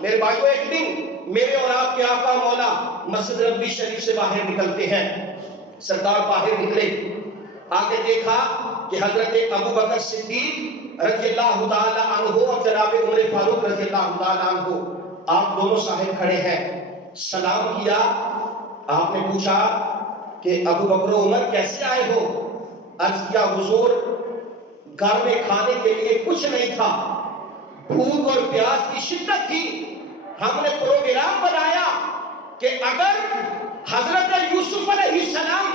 میرے بھائیو ایک دن میرے اور آپ کے آقا مولا مسجد نبوی شریف سے باہر نکلتے ہیں. سرکار باہر نکلے, آگے دیکھا کہ حضرت ابو بکر صدیق رضی اللہ تعالی عنہ اور جناب عمر فاروق رضی اللہ تعالی عنہ آپ دونوں صاحب کھڑے ہیں. سلام کیا. آپ نے پوچھا کہ ابو بکر و عمر کیسے آئے ہو؟ عرض کیا حضور گھر میں کھانے کے لیے کچھ نہیں تھا, بھوک اور پیاس کی شدت تھی. ہم نے پروگرام بنایا کہ اگر حضرت یوسف علیہ السلام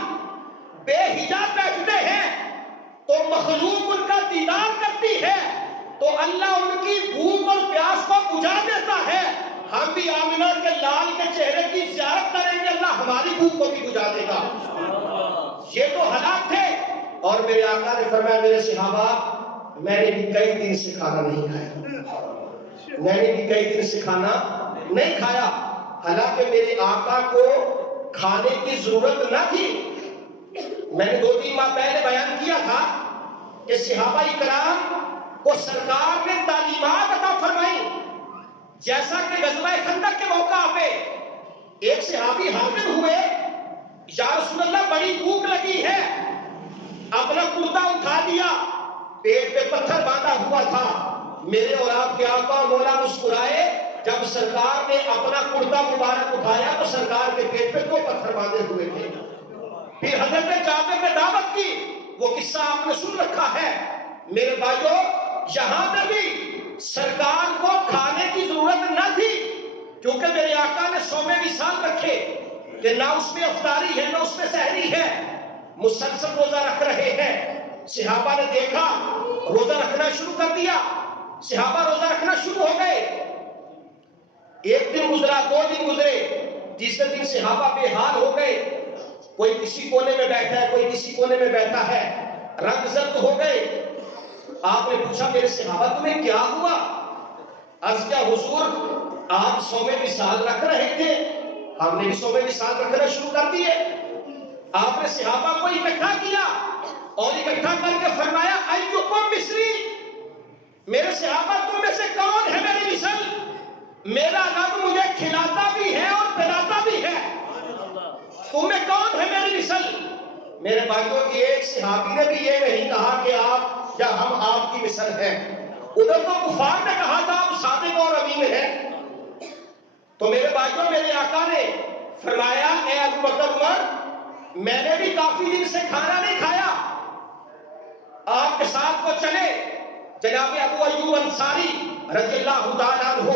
بے حجاب بیٹھتے ہیں تو مخلوق ان کا دیدار کرتی ہے, تو اللہ ان کی بھوک اور پیاس کو بجھا دیتا ہے. ہم بھی آمنہ کے لال کے چہرے کی زیارت کریں گے, اللہ ہماری بھوک کو بھی بجھا دے گا. یہ تو حالات تھے. اور میرے آقا نے فرمایا میرے صحابہ میں نے بھی کئی دن سے کھانا نہیں کھایا, میں نے بھی کئی دن سے کھانا نہیں کھایا. حالانکہ میرے آقا کو کھانے کی ضرورت نہ تھی. میں نے 2-3 ماہ پہلے بیان کیا تھا کہ صحابہ اکرام کو سرکار نے تعلیمات عطا فرمائی. جیسا کہ غزوہ خندق کے موقع پہ ایک صحابی حاضر ہوئے, یا رسول اللہ بڑی بھوک لگی ہے. اپنا کرتا اٹھا دیا, پیٹ پہ پتھر باندھا ہوا تھا. میرے اور آپ کے آقا مولا مسکرائے. جب سرکار نے اپنا کرتا مبارک اٹھایا تو سرکار کے پیٹ پہ 2 پتھر باندھے ہوئے تھے. پھر حضرت جابر نے دعوت کی, وہ قصہ آپ نے سن رکھا ہے. میرے بھائیو یہاں پہ بھی سرکار کو کھانے کی ضرورت نہ تھی, کیونکہ میرے آقا نے صوم وصال رکھے کہ نہ اس میں افطاری ہے نہ اس میں سحری ہے, مسلسل روزہ رکھ رہے ہیں. صحابہ نے دیکھا روزہ رکھنا شروع کر دیا, صحابہ روزہ رکھنا شروع ہو گئے. ایک دن گزرا, 2 دن گزرے, تیسرے دن صحابہ بے حال ہو گئے. کوئی کسی کونے میں بیٹھا ہے, کوئی کسی کونے میں بیٹھا ہے, رنگ زرد ہو گئے. آپ نے پوچھا میرے صحابہ تمہیں کیا ہوا؟ عرض کیا حضور آپ صوم وصال رکھ رہے تھے, ہم نے بھی صوم وصال رکھنا شروع کر دیے. آپ نے صحابہ کو اکٹھا کیا اور اکٹھا کر کے فرمایا ایکم مصری, میرے صحابہ تم میں سے کون ہے میری مثل؟ میرا رب مجھے کھلاتا بھی ہے اور پلاتا بھی ہے, تم میں کون ہے میری مثل؟ میرے بھائیوں ایک صحابی نے بھی یہ نہیں کہا کہ آپ یا ہم آپ کی مثل ہیں. ادھر تو کفار نے کہا تھا آپ صادق اور امین ہیں. تو میرے بھائیوں میرے آقا نے فرمایا اے ابو بکر عمر میں نے بھی کافی دن سے کھانا نہیں کھایا. آپ کے ساتھ وہ چلے. جناب ابو ایوب انصاری رضی اللہ تعالیٰ عنہ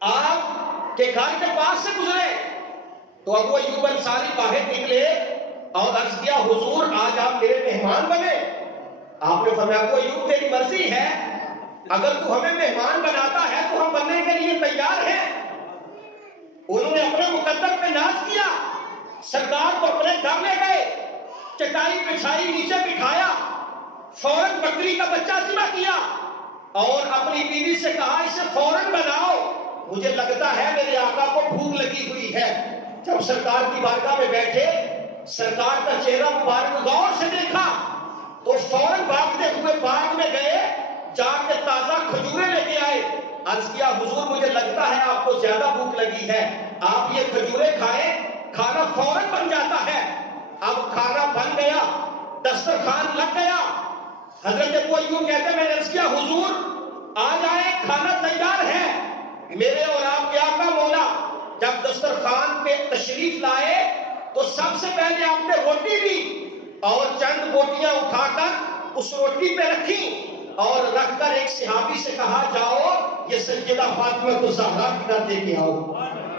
آپ کے گھر کے پاس سے گزرے تو ابو ایوب انصاری باہر نکلے اور عرض کیا حضور آج آپ میرے مہمان بنے. آپ نے فرمایا ابو ایوب تیری مرضی ہے, اگر تو ہمیں مہمان بناتا ہے تو ہم بننے کے لیے تیار ہیں. انہوں نے اپنے مقدر پہ ناز کیا, سرکار کو اپنے گھر لے گئے, چٹائی بچھائی, نیچے بٹھایا, فوراً بکری کا بچہ ذبح کیا اور اپنی بیوی سے کہا اسے فوراً بناؤ, مجھے لگتا ہے میرے آقا کو بھوک لگی ہوئی ہے. جب سرکار کی بارگاہ میں بیٹھے, سرکار کا چہرہ مبارک غور سے دیکھا تو فوراً بھاگتے ہوئے باغ میں گئے, جا کے تازہ کھجوریں لے کے آئے. عرض کیا حضور مجھے لگتا ہے آپ کو زیادہ بھوک لگی ہے, آپ یہ کھجوریں کھائیں, کھانا فوراً بن جاتا ہے. اب کھانا بن گیا, دسترخوان لگ گیا. حضرت ابو ایوب کہتے ہیں میں نے عرض کیا حضور آ جائیں کھانا تیار ہے. میرے اور آپ کے آقا مولا جب دسترخوان پہ تشریف لائے تو سب سے پہلے آپ نے روٹی لی اور چند بوٹیاں اٹھا کر اس روٹی پہ رکھی اور رکھ کر ایک صحابی سے کہا جاؤ یہ سیدہ فاطمہ الزہرا کی طرح دے کے آؤ,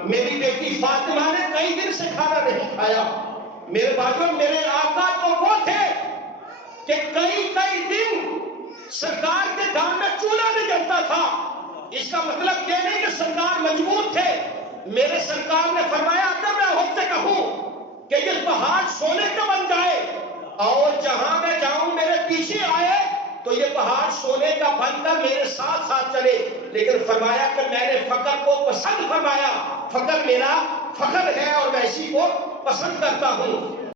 میری بیٹی فاطمہ نے کئی دن سے کھانا نہیں کھایا. میرے بھائیوں میرے آقا تو وہ تھے کہ کئی دن سرکار کے گھر میں چولہا نہیں جلتا تھا. اس کا مطلب یہ نہیں کہ سرکار مجبور تھے. میرے سرکار نے فرمایا اگر میں خود سے کہوں کہ یہ پہاڑ سونے کا بن جائے اور جہاں میں جاؤں میرے پیچھے آئے تو یہ پہاڑ سونے کا بن کر میرے ساتھ ساتھ چلے, لیکن فرمایا کہ میں نے فقر کو پسند فرمایا, فقر میرا فخر ہے اور میں اسی کو پسند کرتا ہوں.